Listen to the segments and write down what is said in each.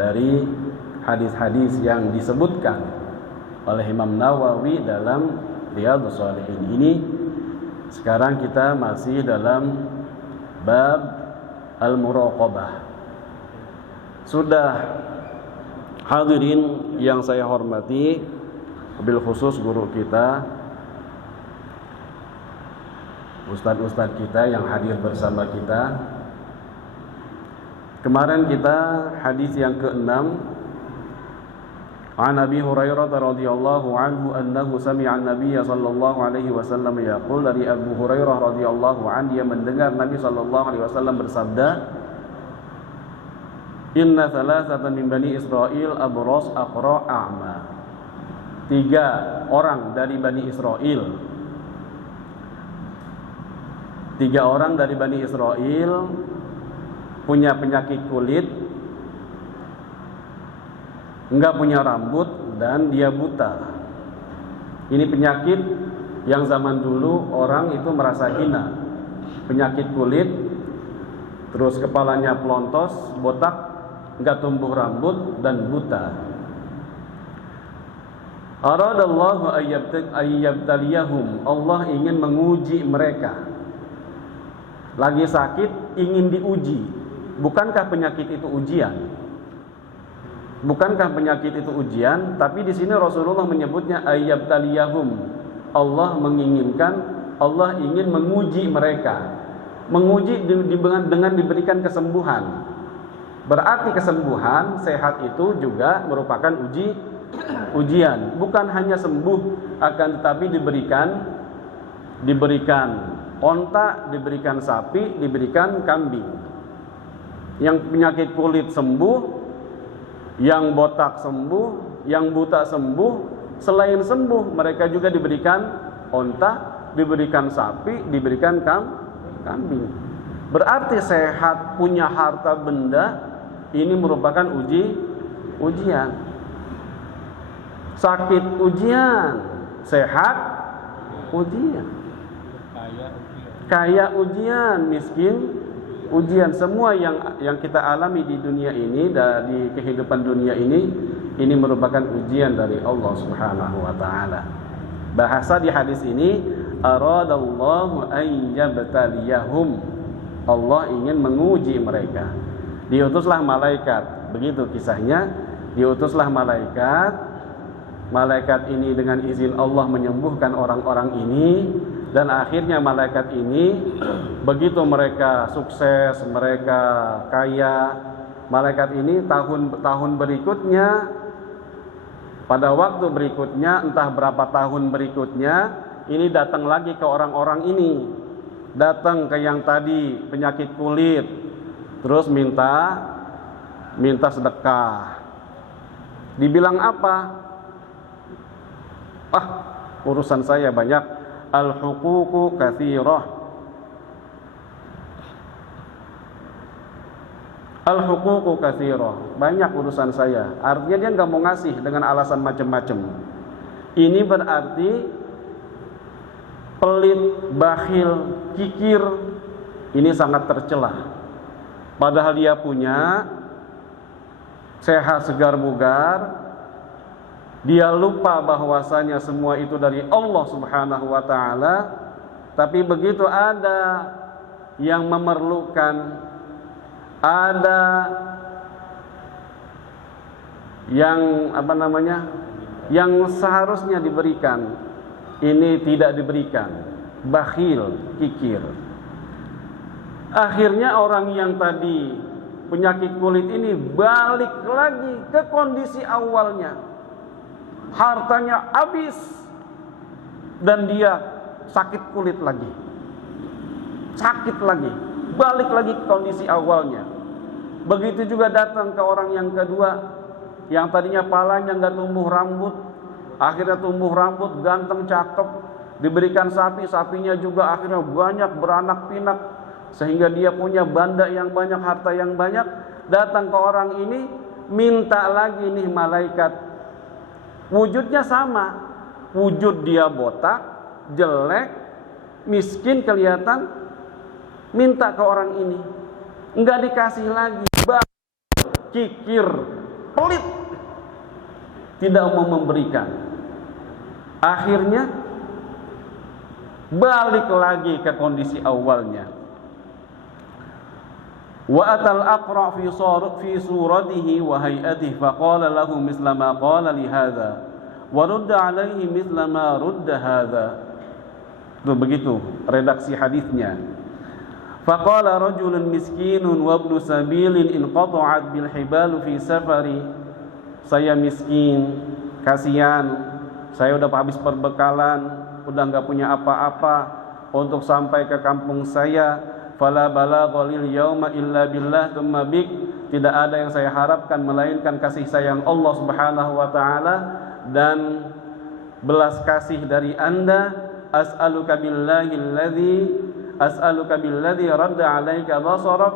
dari hadis-hadis yang disebutkan oleh Imam Nawawi dalam Riyadhus Shalihin ini. Sekarang kita masih dalam bab al-muraqabah. Sudah hadirin yang saya hormati, bil khusus guru kita, ustadz-ustadz kita yang hadir bersama kita. Kemarin kita hadis yang ke-6, an Abi Hurairah radhiyallahu anhu annahu sami'a an-nabiy sallallahu alaihi wasallam yaqul, dari Abu Hurairah radhiyallahu anhu, dia mendengar Nabi sallallahu alaihi wasallam bersabda, inna thalathatan min bani Israil abras aqra a'ma. 3 orang dari Bani Israel, 3 orang dari Bani Israel punya penyakit kulit, enggak punya rambut, dan dia buta. Ini penyakit yang zaman dulu orang itu merasa hina. Penyakit kulit, terus kepalanya pelontos, botak, enggak tumbuh rambut, dan buta. Aradallahu ayyabtaliyahum, Allah ingin menguji mereka. Lagi sakit, ingin diuji. Bukankah penyakit itu ujian? Bukankah penyakit itu ujian? Tapi di sini Rasulullah menyebutnya ayyabtaliyahum. Allah menginginkan, Allah ingin menguji mereka. Menguji dengan diberikan kesembuhan. Berarti kesembuhan, sehat itu juga merupakan ujian. Bukan hanya sembuh, akan tetapi diberikan onta, diberikan sapi, diberikan kambing. Yang penyakit kulit sembuh, yang botak sembuh, yang buta sembuh. Selain sembuh, mereka juga diberikan onta, diberikan sapi, diberikan kambing. Berarti sehat, punya harta benda, ini merupakan ujian. Sakit ujian, sehat ujian, kaya ujian, miskin ujian. Semua yang kita alami di dunia ini, di kehidupan dunia ini merupakan ujian dari Allah Subhanahu wa taala. Bahasa di hadis ini, aradallahu ayyabtaliyahum, Allah ingin menguji mereka. Diutuslah malaikat, begitu kisahnya. Diutuslah malaikat. Malaikat ini dengan izin Allah menyembuhkan orang-orang ini. Dan akhirnya malaikat ini, begitu mereka sukses, mereka kaya, malaikat ini tahun berikutnya, pada waktu berikutnya, entah berapa tahun berikutnya, ini datang lagi ke orang-orang ini. Datang ke yang tadi penyakit kulit, terus minta sedekah. Dibilang apa? Urusan saya banyak. Al-huququ katsirah. Al-huququ katsirah. Banyak urusan saya. Artinya dia enggak mau ngasih dengan alasan macam-macam. Ini berarti pelit, bakhil, kikir. Ini sangat tercela. Padahal dia punya, sehat, segar, bugar. Dia lupa bahwasanya semua itu dari Allah Subhanahu wa taala. Tapi begitu ada yang memerlukan, ada yang yang seharusnya diberikan, ini tidak diberikan. Bakhil, kikir. Akhirnya orang yang tadi penyakit kulit ini balik lagi ke kondisi awalnya. Hartanya habis dan dia sakit kulit lagi, balik lagi ke kondisi awalnya. Begitu juga datang ke orang yang kedua, yang tadinya palanya nggak tumbuh rambut, akhirnya tumbuh rambut, ganteng, cakep, diberikan sapi, sapinya juga akhirnya banyak, beranak pinak, sehingga dia punya banda yang banyak, harta yang banyak. Datang ke orang ini, minta lagi nih malaikat. Wujudnya sama, wujud dia botak, jelek, miskin kelihatan. Minta ke orang ini, enggak dikasih lagi, kikir, pelit, tidak mau memberikan. Akhirnya balik lagi ke kondisi awalnya. Wa atal aqra fi suratihi wa hay'atihi faqala lahu misla ma qala li hadha wa rudda alaihi misla ma rudda hadha. Begitu redaksi hadisnya. Faqala rajulun miskinun wa ibnu sabilin inqata'at bil hibalu fi safari. Saya miskin, kasihan, saya udah habis perbekalan, udah enggak punya apa-apa untuk sampai ke kampung saya. Fala balagha lil yauma illa billah tsumma bik. Tidak ada yang saya harapkan melainkan kasih sayang Allah Subhanahu wa taala dan belas kasih dari Anda. As'aluka billadzi radda 'alaika basarak.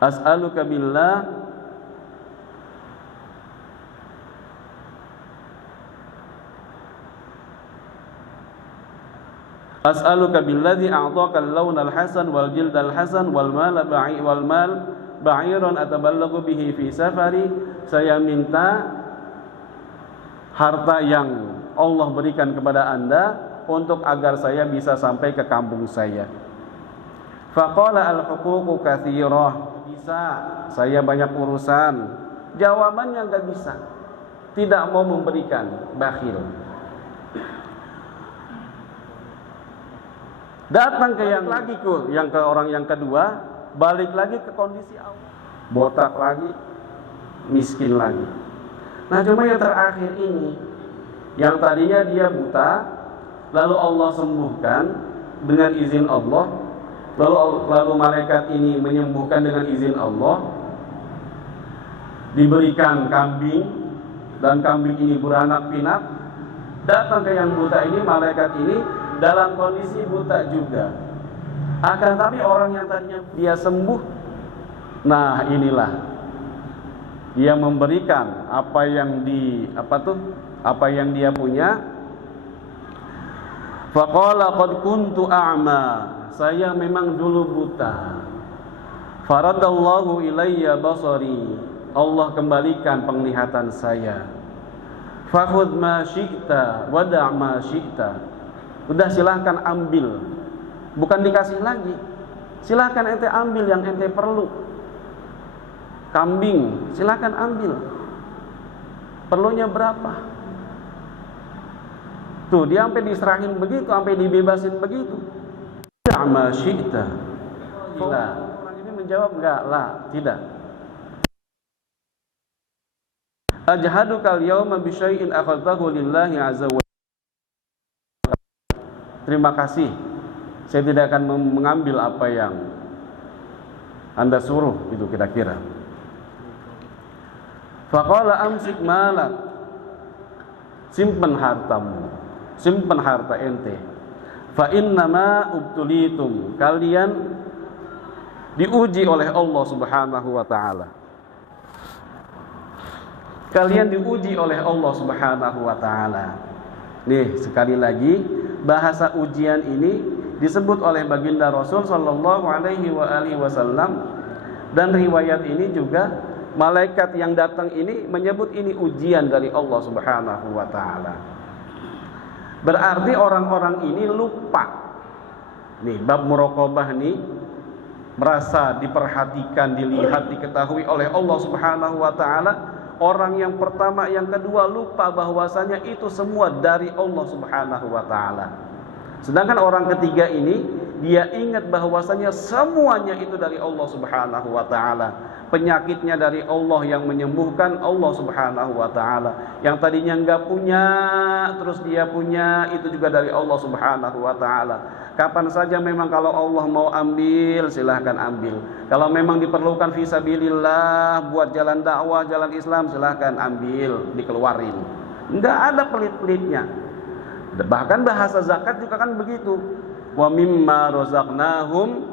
As'aluka billah As'aluka billadzi a'taka al-lawn al-hasan wal jild al-hasan wal mal ba'iran ataballagu bihi fi safari. Saya minta harta yang Allah berikan kepada Anda untuk agar saya bisa sampai ke kampung saya. Faqala al-huququ katsirah. Bisa, saya banyak urusan. Jawabannya enggak bisa. Tidak mau memberikan, bakhil. Datang ke yang lagi ke orang yang kedua, balik lagi ke kondisi awal. Botak lagi, miskin lagi. Nah, cuma yang terakhir ini, yang tadinya dia buta, lalu Allah sembuhkan dengan izin Allah, lalu malaikat ini menyembuhkan dengan izin Allah, diberikan kambing, dan kambing ini beranak pinak. Datang ke yang buta ini, malaikat ini dalam kondisi buta juga. Akan tapi orang yang tadinya dia sembuh, nah inilah dia memberikan apa yang dia punya. Faqala qad kuntu a'ma. Saya memang dulu buta. Faradallahu ilayya basari. Allah kembalikan penglihatan saya. Fakhudh ma syi'ta wada' ma syi'ta. Udah silahkan ambil, bukan dikasih lagi. Silahkan ente ambil yang ente perlu. Kambing, silahkan ambil. Perlunya berapa? Tuh, dia sampai diserahin begitu, sampai dibebasin begitu. Ma syi'ta. Orang ini menjawab enggak lah, tidak. Ajhaduka al-yawma bi syai'in akhadtahu lillahi azza wa. Terima kasih, saya tidak akan mengambil apa yang Anda suruh, itu kira-kira. Faqala amsik malak. Simpen hartamu, simpen harta ente. Fa innama ubtulitum. Kalian diuji oleh Allah Subhanahu wa taala. Kalian diuji oleh Allah Subhanahu wa taala. Nih, sekali lagi, bahasa ujian ini disebut oleh baginda Rasul sallallahu alaihi wasallam, dan riwayat ini juga malaikat yang datang ini menyebut ini ujian dari Allah Subhanahu wa taala. Berarti orang-orang ini lupa. Nih, bab muraqabah nih, merasa diperhatikan, dilihat, diketahui oleh Allah Subhanahu wa taala. Orang yang pertama, yang kedua lupa bahwasanya itu semua dari Allah Subhanahu wa taala. Sedangkan orang ketiga ini dia ingat bahwasanya semuanya itu dari Allah Subhanahu wa taala. Penyakitnya dari Allah yang menyembuhkan, Allah Subhanahu wa taala. Yang tadinya enggak punya terus dia punya, itu juga dari Allah Subhanahu wa taala. Kapan saja memang kalau Allah mau ambil, silahkan ambil. Kalau memang diperlukan fisabilillah buat jalan dakwah, jalan Islam, silahkan ambil, dikeluarin. Enggak ada pelit-pelitnya. Bahkan bahasa zakat juga kan begitu. Wa mimma razaqnahum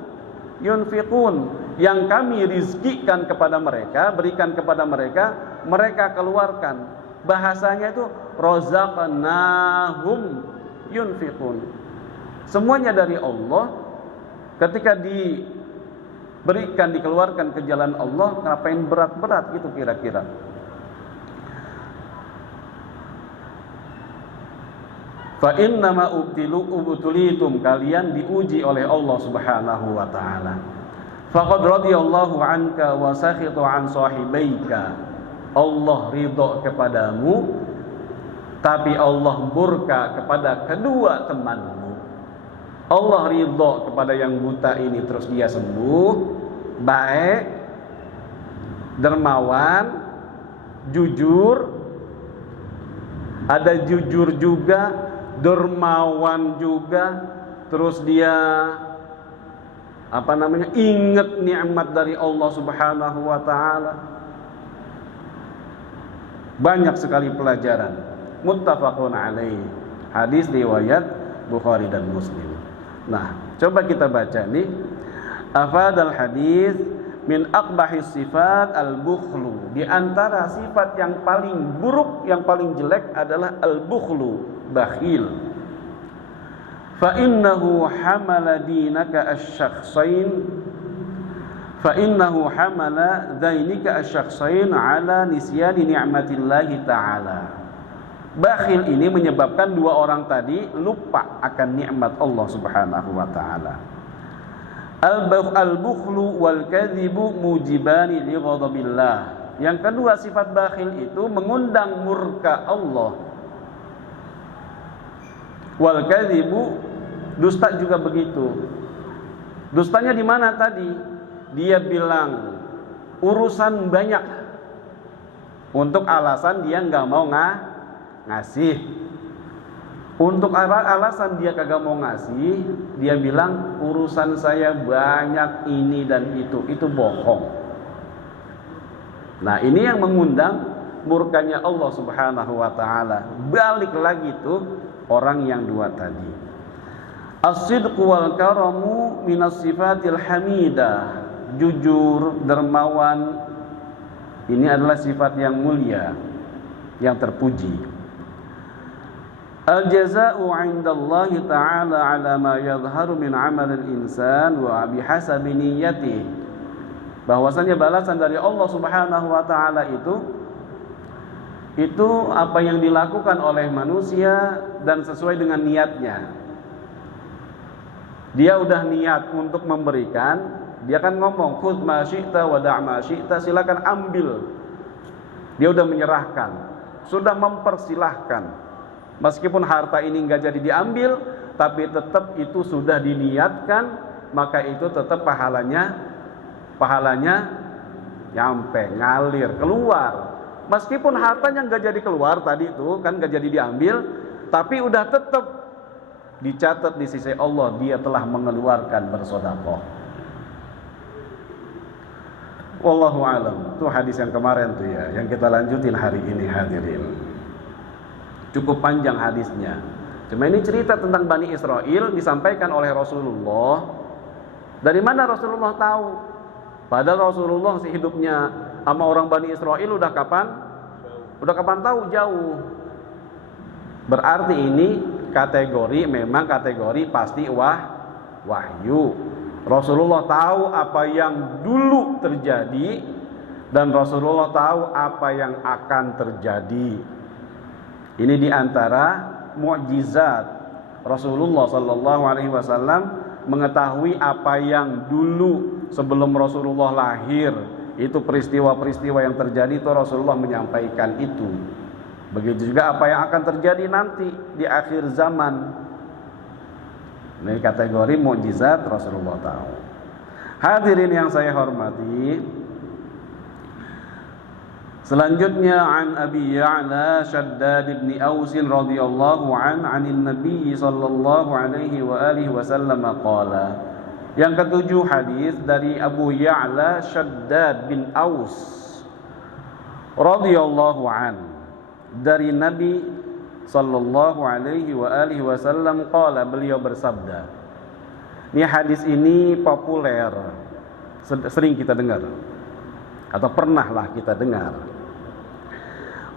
yunfiqun. Yang kami rizkikan kepada mereka, berikan kepada mereka, mereka keluarkan. Bahasanya itu razaqnahum yunfiqun. Semuanya dari Allah. Ketika berikan, dikeluarkan ke jalan Allah, ngapain berat-berat gitu kira-kira. Fa innama ubtulitum, kalian diuji oleh Allah Subhanahu wa taala. Faqad radiyallahu anka wa sakhita an sahibaika. Allah ridha kepadamu, tapi Allah murka kepada kedua temanmu. Allah ridha kepada yang buta ini, terus dia sembuh, baik, dermawan, jujur, ada jujur juga, dermawan juga, terus dia ingat nikmat dari Allah Subhanahu wa taala. Banyak sekali pelajaran. Muttafaqun alaih. Hadis riwayat Bukhari dan Muslim. Nah, coba kita baca nih. Afadal hadis min aqbahis sifat al-bukhlu. Di antara sifat yang paling buruk, yang paling jelek adalah al-bukhlu, bakhil. Fa innahu hamala dinaka asy-syakhsain fa innahu hamala dzainika asy-syakhsain ala nisyani ni'matillahi ta'ala. Bakhil ini menyebabkan dua orang tadi lupa akan nikmat Allah Subhanahu wa taala. Al-bukhlu wal kadhibu mujibani li ghadabillah. Yang kedua, sifat bakhil itu mengundang murka Allah. Wal kadhibu, dusta juga begitu. Dustanya di mana tadi? Dia bilang urusan banyak, untuk alasan dia nggak mau ngasih. Untuk alasan dia kagak mau ngasih, dia bilang urusan saya banyak ini dan itu bohong. Nah, ini yang mengundang murkanya Allah Subhanahu wa taala. Balik lagi tuh orang yang dua tadi. As-sidqu wal karamu minas sifatil hamidah. Jujur, dermawan, ini adalah sifat yang mulia, yang terpuji. Al-jaza'u 'indallahi ta'ala 'ala ma yadhharu min 'amalil insan wa bihasabi niyyatihi. Bahwasanya balasan dari Allah Subhanahu wa taala itu apa yang dilakukan oleh manusia dan sesuai dengan niatnya. Dia udah niat untuk memberikan, dia kan ngomong khudz ma syi'ta wa da' ma syi'ta, silakan ambil. Dia udah menyerahkan, sudah mempersilahkan. Meskipun harta ini enggak jadi diambil, tapi tetap itu sudah diniatkan, maka itu tetap pahalanya nyampe, ngalir, keluar. Meskipun hartanya enggak jadi keluar tadi itu kan enggak jadi diambil, tapi udah tetap dicatat di sisi Allah, dia telah mengeluarkan bersedekah. Wallahu alam. Itu hadis yang kemarin tuh ya, yang kita lanjutin hari ini hadirin. Cukup panjang hadisnya. Cuma ini cerita tentang Bani Israel disampaikan oleh Rasulullah. Dari mana Rasulullah tahu? Padahal Rasulullah hidupnya sama orang Bani Israel udah kapan? Udah kapan tahu? Jauh. Berarti ini memang kategori pasti wahyu. Rasulullah tahu apa yang dulu terjadi dan Rasulullah tahu apa yang akan terjadi. Ini diantara mukjizat Rasulullah Sallallahu Alaihi Wasallam, mengetahui apa yang dulu sebelum Rasulullah lahir, itu peristiwa-peristiwa yang terjadi itu Rasulullah menyampaikan itu. Begitu juga apa yang akan terjadi nanti di akhir zaman. Ini kategori mukjizat Rasulullah tahu. Hadirin yang saya hormati, selanjutnya an Abi Ya'la Shaddad bin Aus radhiyallahu anin Nabi sallallahu alaihi wa alihi wasallam qala. Yang ketujuh hadis dari Abu Ya'la Shaddad bin Aus radhiyallahu dari Nabi sallallahu alaihi wa alihi wasallam qala, beliau bersabda. Ini hadis ini populer, sering kita dengar atau pernahlah kita dengar.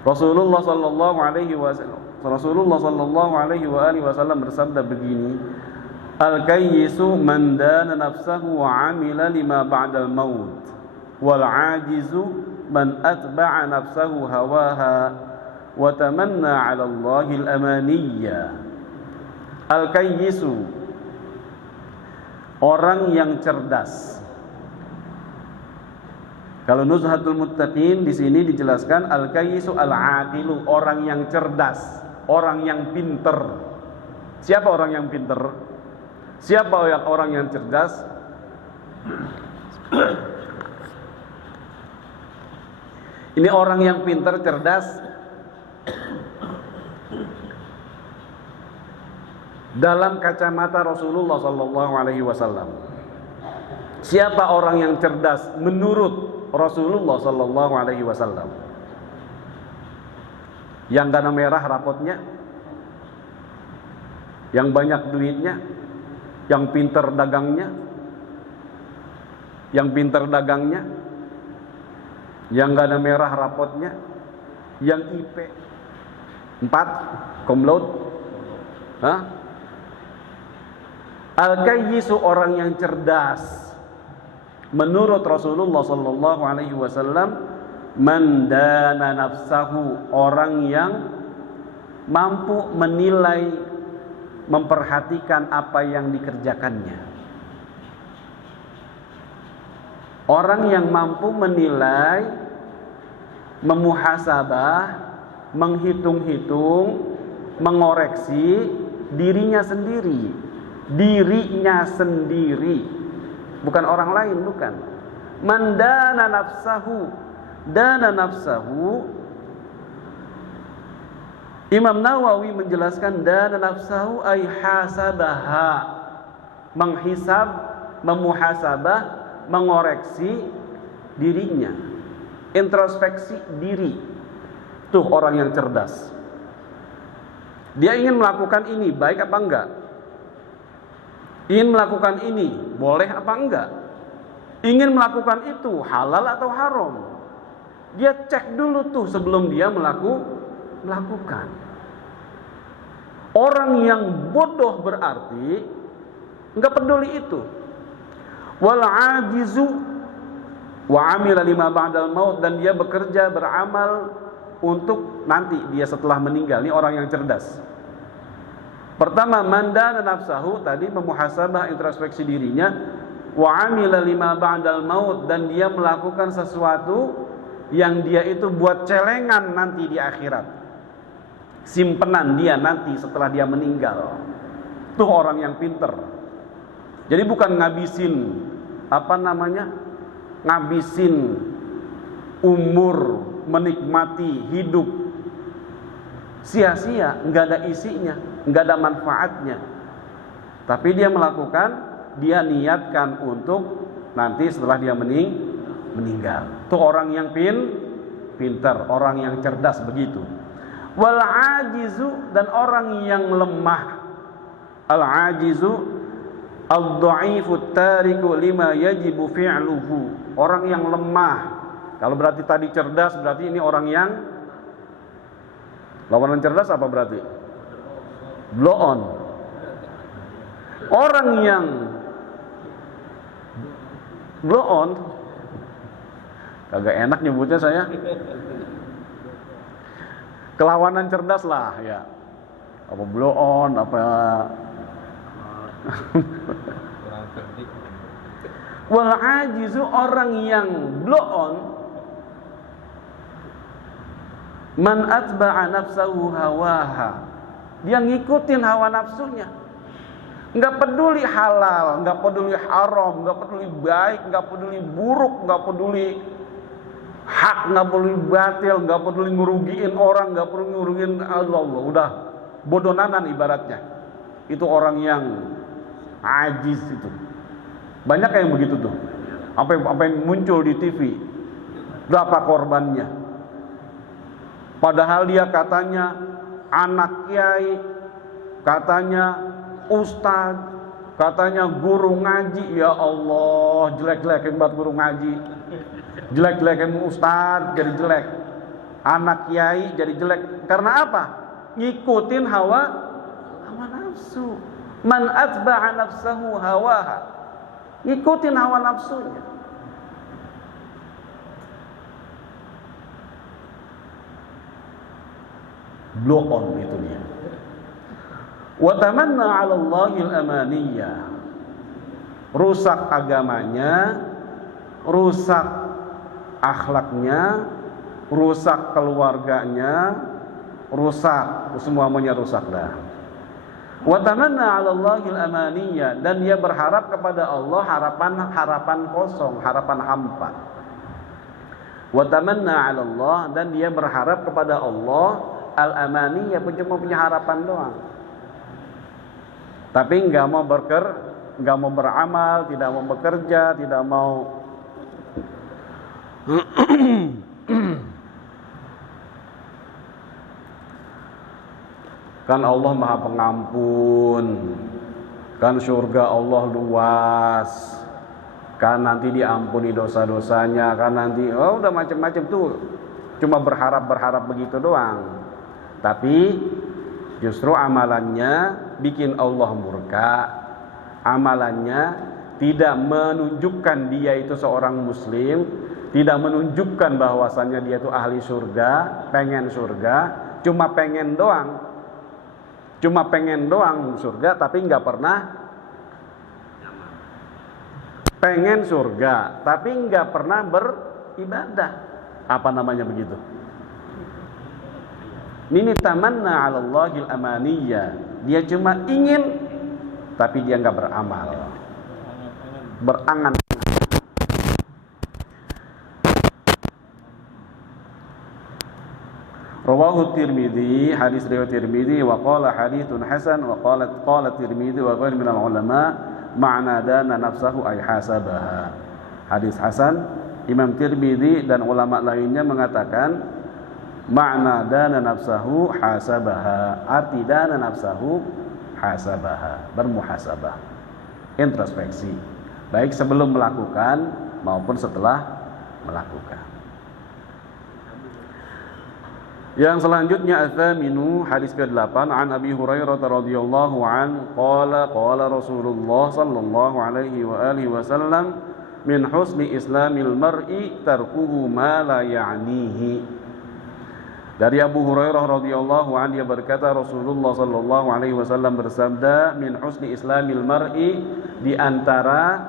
Rasulullah sallallahu alaihi wasallam bersabda begini, Al-kayyisu man dana nafsahu wa 'amila lima ba'dal maut. Wal 'ajizu man atba'a nafsahu hawaha wa tamanna 'ala Allahil amaniyya. Al-kayyisu, orang yang cerdas. Kalau Nuzhatul Muttaqin di sini dijelaskan al-kayyisu al-aqilu, orang yang cerdas, orang yang pinter. Siapa orang yang pinter? Siapa orang yang cerdas? Ini orang yang pinter, cerdas dalam kacamata Rasulullah sallallahu alaihi wasallam. Siapa orang yang cerdas menurut Rasulullah sallallahu alaihi wasallam? Yang dana merah rapotnya, yang banyak duitnya, yang pinter dagangnya, yang gak ada merah rapotnya, yang IP 4 cum laude. Al-kayyisu, orang yang cerdas menurut Rasulullah sallallahu alaihi wasallam, man dana nafsahu, orang yang mampu menilai, memperhatikan apa yang dikerjakannya. Orang yang mampu menilai, memuhasabah, menghitung-hitung, mengoreksi dirinya sendiri. Dirinya sendiri, bukan orang lain, bukan. Man dana nafsahu, dana nafsahu. Imam Nawawi menjelaskan dana nafsahu ay hasabaha, menghisab, memuhasabah, mengoreksi dirinya, introspeksi diri. Tuh orang yang cerdas. Dia ingin melakukan ini, baik apa enggak? Ingin melakukan ini, boleh apa enggak? Ingin melakukan itu, halal atau haram? Dia cek dulu tuh sebelum dia melakukan. Orang yang bodoh berarti enggak peduli itu. Wal ajizu wa amila lima ba'dal maut, dan dia bekerja, beramal untuk nanti dia setelah meninggal. Ini orang yang cerdas. Pertama, mandana nafsahu, tadi memuhasabah, introspeksi dirinya. Wa amila lima ba'dal maut, dan dia melakukan sesuatu yang dia itu buat celengan nanti di akhirat, simpenan dia nanti setelah dia meninggal. Tuh orang yang pinter. Jadi bukan ngabisin ngabisin umur menikmati hidup sia-sia, nggak ada isinya, nggak ada manfaatnya. Tapi dia melakukan, dia niatkan untuk nanti setelah dia meninggal. Itu orang yang pintar, orang yang cerdas begitu. Wal ajizu, dan orang yang lemah. Al ajizu ad-dha'ifu tariku lima yajibu fi'luhu. Orang yang lemah. Kalau berarti tadi cerdas, berarti ini orang yang lawanan cerdas apa berarti? Blow on. Orang yang blow on, kagak enak nyebutnya saya. Kelawanan cerdas lah ya. Apa blow on, apa wal ajizu, orang yang blow on, man atba'a nafsahu hawaha, dia ngikutin hawa nafsunya, nggak peduli halal, nggak peduli haram, nggak peduli baik, nggak peduli buruk, nggak peduli hak, nggak peduli batil, nggak peduli ngerugiin orang, nggak peduli ngerugiin Allah. Udah bodonanan ibaratnya. Itu orang yang ajiz itu. Banyak yang begitu tuh. Apa yang muncul di TV, berapa korbannya? Padahal dia katanya anak kiai, katanya ustaz, katanya guru ngaji. Ya Allah, jelek-jelekin buat guru ngaji, jelek-jelekin ustaz jadi jelek, anak kiai jadi jelek. Karena apa? Ngikutin hawa nafsu. Man atba'a nafsahu hawaha, ngikutin hawa nafsunya. Blow on itu dia. Wa tamanna 'ala Allahil amaniyah, rusak agamanya, rusak akhlaknya, rusak keluarganya, rusak, semuanya rusak dah. Wa tamanna 'ala Allahil amaniyah, dan dia berharap kepada Allah harapan kosong, harapan hampa. Wa tamanna 'ala Allah, dan dia berharap kepada Allah al-amaniyah, cuma punya harapan doang. Tapi enggak mau beramal, tidak mau bekerja, tidak mau kan Allah Maha Pengampun, kan surga Allah luas, kan nanti diampuni dosa-dosanya, kan nanti udah macam-macam tuh, cuma berharap begitu doang. Tapi justru amalannya bikin Allah murka, amalannya tidak menunjukkan dia itu seorang muslim, tidak menunjukkan bahwasannya dia itu ahli surga, pengen surga, cuma pengen doang surga, tapi nggak pernah pengen surga, tapi nggak pernah beribadah. Apa namanya begitu? Ini tamanna 'ala Allahil amaniyah. Dia cuma ingin, tapi dia nggak beramal, berangan. Rawahu Tirmidzi, hadis riwayat Tirmidzi, wa qala haditsun hasan, wa qala Tirmidzi wa ghairu minal ulama ma'na dana nafsahu ay hasabaha. Hadis hasan, Imam Tirmidzi dan ulama lainnya mengatakan makna dana nafsahu hasabaha, arti dana nafsahu hasabaha, bermuhasabah, introspeksi, baik sebelum melakukan maupun setelah melakukan. Yang selanjutnya ats-tsaminu, hadis ke-8, an Abi Hurairah radhiyallahu an qala Rasulullah sallallahu alaihi wa alihi wasallam min husni islamil mar'i tarkuhu ma la ya'nihi. Dari Abu Hurairah radhiyallahu anhu, dia berkata Rasulullah sallallahu alaihi wasallam bersabda, min husni islamil mar'i, di antara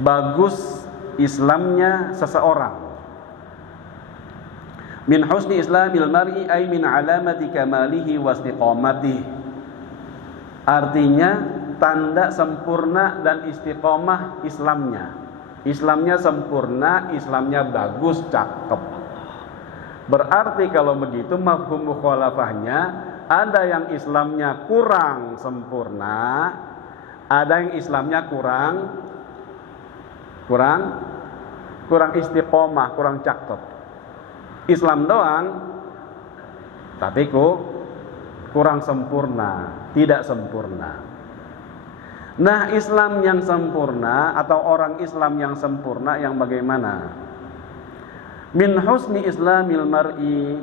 bagus Islamnya seseorang. Min husni islamil mar'i ay min alamati kamalihi wa istiqamatihi. Artinya tanda sempurna dan istiqomah Islamnya. Islamnya sempurna, Islamnya bagus, cakep. Berarti kalau begitu mafhum mukhalafahnya, ada yang Islamnya kurang sempurna, ada yang Islamnya kurang istiqomah, kurang cakep. Islam doang, tapi kurang sempurna, tidak sempurna. Nah, Islam yang sempurna atau orang Islam yang sempurna yang bagaimana? Min husni islamil mar'i,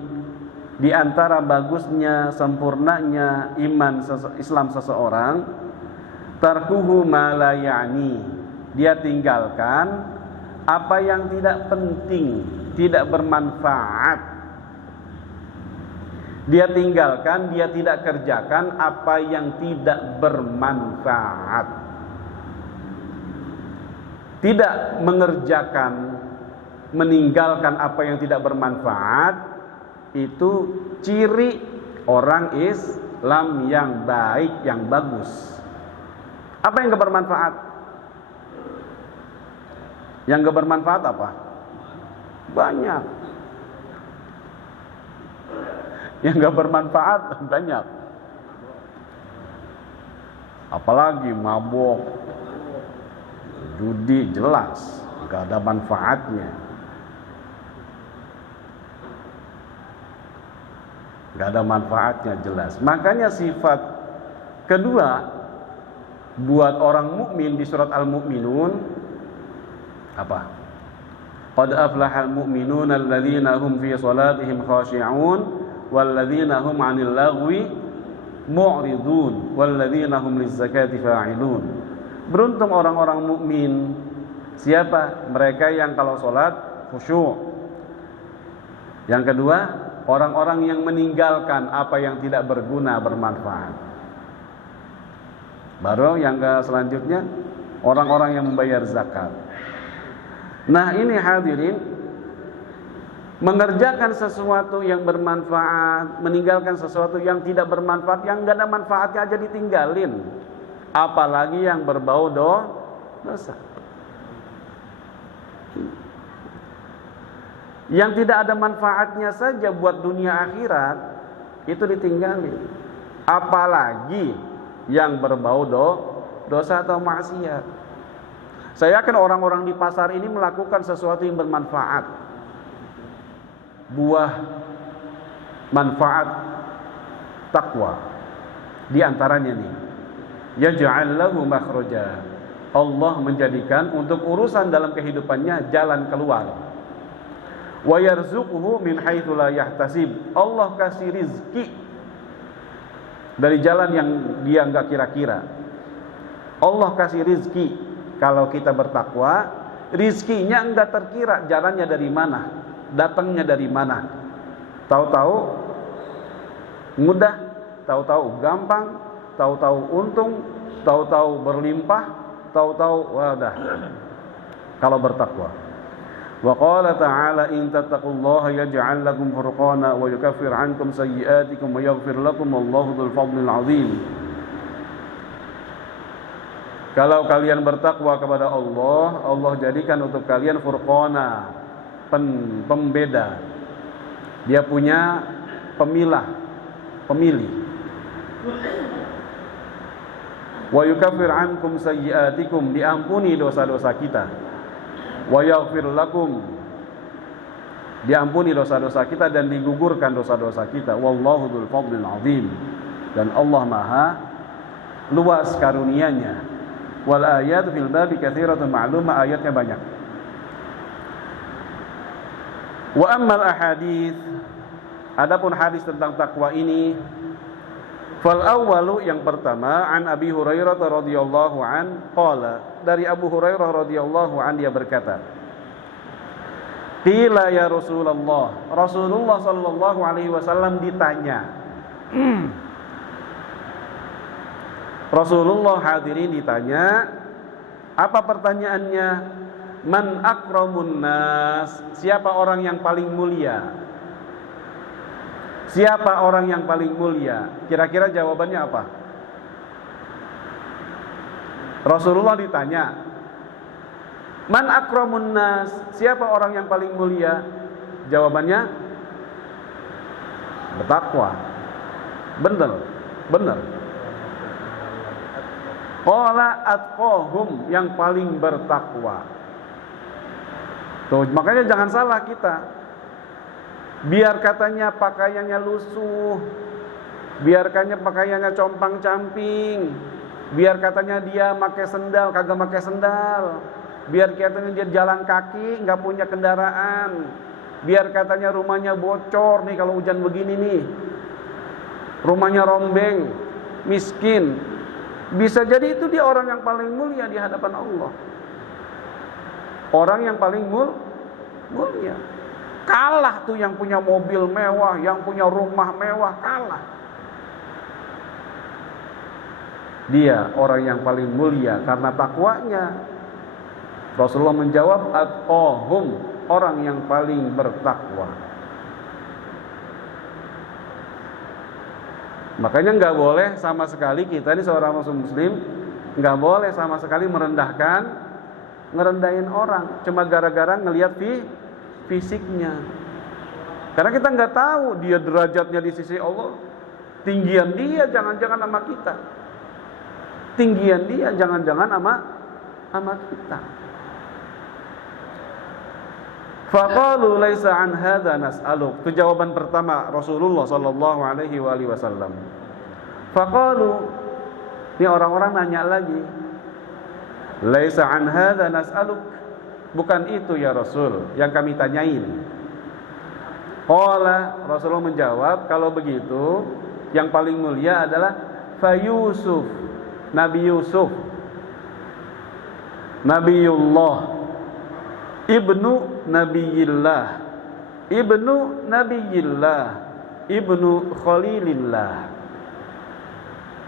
di antara bagusnya, sempurnanya iman Islam seseorang, tarkuhu ma la ya'ni, dia tinggalkan apa yang tidak penting, tidak bermanfaat. Dia tinggalkan, dia tidak kerjakan apa yang tidak bermanfaat. Tidak mengerjakan, meninggalkan apa yang tidak bermanfaat, itu ciri orang Islam yang baik, yang bagus. Apa yang gak bermanfaat? Yang gak bermanfaat apa? Banyak. Yang gak bermanfaat banyak. Apalagi mabok, judi, jelas gak ada manfaatnya. Gak ada manfaatnya, jelas. Makanya sifat kedua buat orang mukmin di surat Al-Mu'minun apa? Qad aflahal mu'minuna alladzina hum fi salatihim khashi'un walladzina hum 'anil lagwi mu'ridun walladzina hum lizzakati fa'ilun. Beruntung orang-orang mukmin. Siapa? Mereka yang kalau salat khusyuk. Yang kedua, orang-orang yang meninggalkan apa yang tidak berguna, bermanfaat. Baru yang selanjutnya, orang-orang yang membayar zakat. Nah, ini hadirin, mengerjakan sesuatu yang bermanfaat, meninggalkan sesuatu yang tidak bermanfaat, yang gak ada manfaatnya aja ditinggalin, apalagi yang berbau dosa. Yang tidak ada manfaatnya saja buat dunia akhirat itu ditinggalin, apalagi yang berbau dosa atau maksiat. Saya yakin orang-orang di pasar ini melakukan sesuatu yang bermanfaat, buah manfaat takwa. Di antaranya nih, yaj'al lahu makhraja. Allah menjadikan untuk urusan dalam kehidupannya jalan keluar. Wa yarzuquhu min haitsu la yahtasib. Allah kasih rizki dari jalan yang dia enggak kira-kira. Allah kasih rizki kalau kita bertakwa, rizkinya enggak terkira, jalannya dari mana, datangnya dari mana. Tahu-tahu mudah, tahu-tahu gampang, tahu-tahu untung, tahu-tahu berlimpah, tahu-tahu wadah. Kalau bertakwa. Wa qala ta'ala in tattaqullaha yaj'al lakum furqana wa yukaffir 'ankum sayyi'atikum wa yaghfir lakum wallahu dzul fadlil 'adzim. Kalau kalian bertakwa kepada Allah, Allah jadikan untuk kalian furqana, pembeda. Dia punya pemilih. Wa yukaffir 'ankum sayyi'atikum, diampuni dosa-dosa kita. Wa yaghfir lakum, diampuni dosa-dosa kita dan digugurkan dosa-dosa kita. Wallahu dzul fadlil 'adzim, dan Allah Maha luas karunia-Nya. Wal ayat fil babi katsiratun ma'lumah, ayatnya banyak. Wa ammal ahadits, adapun hadis tentang takwa ini, fal awwalu, yang pertama, an Abi Hurairah radhiyallahu an qala, dari Abu Hurairah radhiyallahu an dia berkata, qila ya Rasulullah, Rasulullah sallallahu alaihi wasallam ditanya. Rasulullah hadirin ditanya, apa pertanyaannya? Man akramun nas, siapa orang yang paling mulia? Siapa orang yang paling mulia? Kira-kira jawabannya apa? Rasulullah ditanya, man akramun nas, siapa orang yang paling mulia? Jawabannya bertakwa. Benar. Qala atqahum, yang paling bertakwa. Tuh, makanya jangan salah kita. Biar katanya pakaiannya lusuh, biar katanya pakaiannya compang-camping, biar katanya dia pakai sendal, kagak pakai sendal, biar katanya dia jalan kaki, nggak punya kendaraan, biar katanya rumahnya bocor nih kalau hujan begini nih, rumahnya rombeng, miskin, bisa jadi itu dia orang yang paling mulia di hadapan Allah, orang yang paling mulia. Kalah tuh yang punya mobil mewah, yang punya rumah mewah, kalah. Dia orang yang paling mulia karena takwanya. Rasulullah menjawab, atqahum, orang yang paling bertakwa. Makanya nggak boleh sama sekali kita ini seorang muslim nggak boleh sama sekali ngerendahin orang cuma gara-gara ngelihat fisiknya. Karena kita nggak tahu dia derajatnya di sisi Allah. Tinggian dia jangan-jangan sama kita. Tinggian dia jangan-jangan sama kita. Faqalu laisa an hadza nas'aluk. Itu jawaban pertama Rasulullah sallallahu alaihi wasallam. Faqalu, ini orang-orang nanya lagi. Laisa an hadza nas'aluk. Bukan itu ya Rasul yang kami tanyain. Qala, Rasulullah menjawab, kalau begitu yang paling mulia adalah Yusuf, Nabi Yusuf, Nabiullah, ibnu Nabiyillah, ibnu Nabiyillah, ibnu Khalilillah.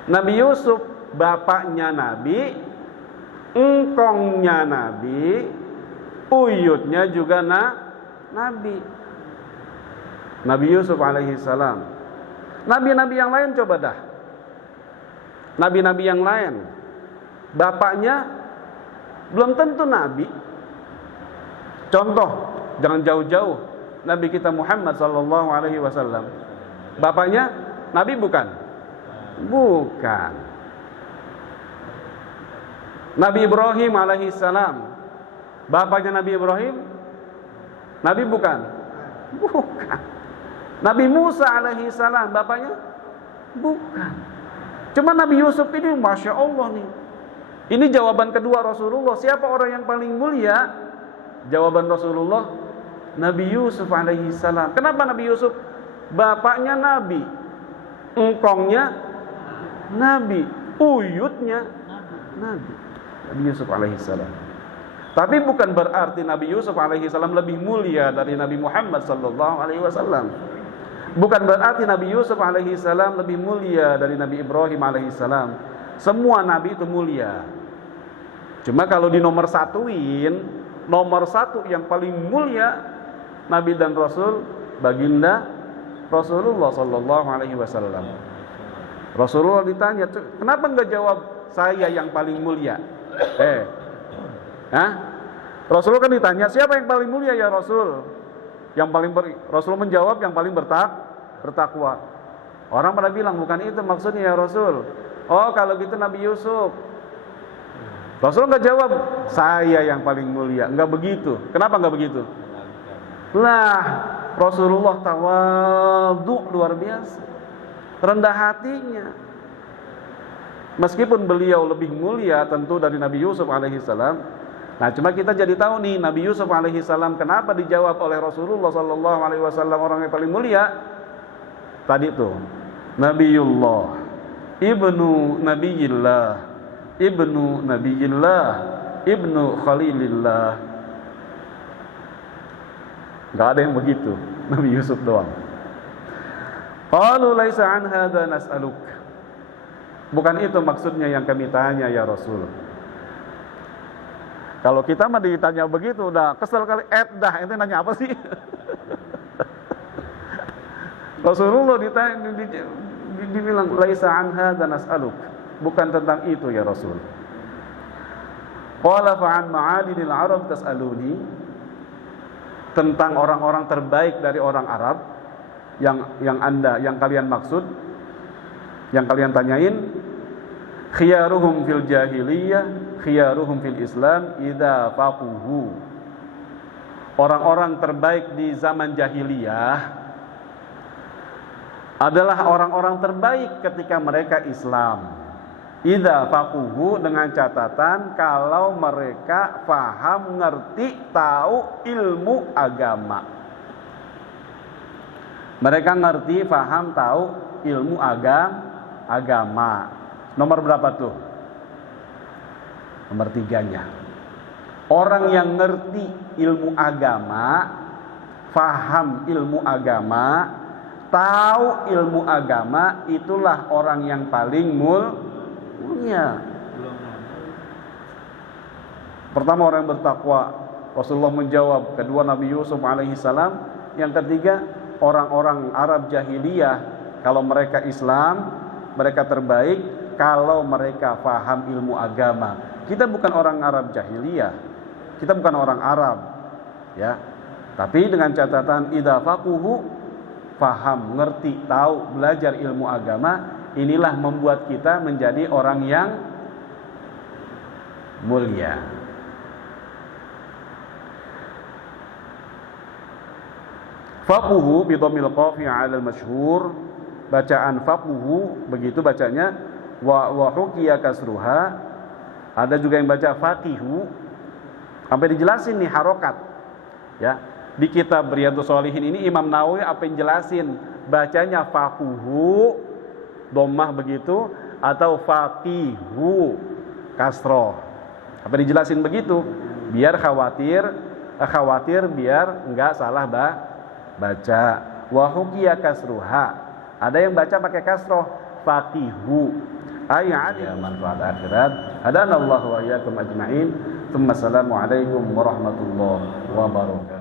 Nabi Yusuf bapaknya Nabi, engkongnya Nabi, uyutnya juga Nabi. Nabi Yusuf alaihi salam. Nabi-nabi yang lain coba dah. Nabi-nabi yang lain, bapaknya belum tentu Nabi. Contoh, jangan jauh-jauh, Nabi kita Muhammad sallallahu alaihi wasallam. Bapaknya Nabi bukan? Bukan. Nabi Ibrahim alaihi salam. Bapaknya Nabi Ibrahim? Nabi bukan? Bukan. Nabi Musa alaihi salam, bapaknya? Bukan. Cuma Nabi Yusuf ini, Masya Allah nih. Ini jawaban kedua Rasulullah. Siapa orang yang paling mulia? Jawaban Rasulullah, Nabi Yusuf alaihi salam. Kenapa Nabi Yusuf? Bapaknya Nabi, engkongnya Nabi, uyutnya Nabi. Nabi Yusuf alaihi salam. Tapi bukan berarti Nabi Yusuf alaihi salam lebih mulia dari Nabi Muhammad sallallahu alaihi wasallam. Bukan berarti Nabi Yusuf alaihi salam lebih mulia dari Nabi Ibrahim alaihi salam. Semua nabi itu mulia. Cuma kalau di nomor satu yang paling mulia nabi dan rasul, baginda Rasulullah sallallahu alaihi wasallam. Rasulullah ditanya, "Kenapa enggak jawab saya yang paling mulia?" Rasulullah kan ditanya, "Siapa yang paling mulia ya Rasul?" Rasul menjawab, yang paling bertakwa. Orang pada bilang, bukan itu maksudnya ya Rasul. Oh, kalau gitu Nabi Yusuf. Rasul enggak jawab, saya yang paling mulia. Enggak begitu. Kenapa enggak begitu? Lah, Rasulullah tawadhu luar biasa. Rendah hatinya. Meskipun beliau lebih mulia tentu dari Nabi Yusuf alaihi salam. Nah, cuma kita jadi tahu nih, Nabi Yusuf alaihi salam kenapa dijawab oleh Rasulullah sallallahu alaihi wasallam orang yang paling mulia? Tadi tuh, Nabiullah, ibnu Nabiyillah, ibnu Nabiyillah, ibnu Khalilillah. Gak ada yang begitu, Nabi Yusuf doang. Qalu laisa an hadza nas'aluk. Bukan itu maksudnya yang kami tanya ya Rasul. Kalau kita mah ditanya begitu udah kesel kali, dah itu nanya apa sih? Rasulullah dibilang laisa an hadza nas'aluk. Bukan tentang itu ya Rasul. Qala fa an ma'adinil arab tas'aluni. Tentang orang-orang terbaik dari orang Arab yang kalian maksud, yang kalian tanyain, khiyaruhum fil jahiliyah, khiyaruhum fil Islam idza faquhu. Orang-orang terbaik di zaman jahiliyah adalah orang-orang terbaik ketika mereka Islam. Idza faquhu, dengan catatan kalau mereka paham, ngerti, tahu ilmu agama. Mereka ngerti, paham, tahu ilmu agama. Nomor berapa tuh? Nomor 3-nya. Orang yang ngerti ilmu agama, faham ilmu agama, tahu ilmu agama, itulah orang yang paling mulia. Pertama orang yang bertakwa, Rasulullah menjawab. Kedua Nabi Yusuf alaihi salam. Yang ketiga orang-orang Arab jahiliyah, kalau mereka Islam, mereka terbaik kalau mereka faham ilmu agama. Kita bukan orang Arab jahiliyah, kita bukan orang Arab, ya. Tapi dengan catatan idza faquhu, faham, ngerti, tahu, belajar ilmu agama, inilah membuat kita menjadi orang yang mulia. Faquhu bi dhammil qafi 'ala al-masyhur, bacaan faquhu begitu bacanya, wa hukiya kasruha. Ada juga yang baca faqihu, sampai dijelasin nih harokat, ya. Di kitab Riyadhus Shalihin ini Imam Nawawi apa yang jelasin, bacanya faquhu dhammah begitu, atau faqihu kasroh. Apa dijelasin begitu? Biar khawatir biar enggak salah baca. Wa hukiya kasruha. Ada yang baca pakai kasroh, faqihu. Ya manfaat akhirat. Hadanallahu wa iyyakum ajma'in. Assalamualaikum warahmatullahi wabarakatuh.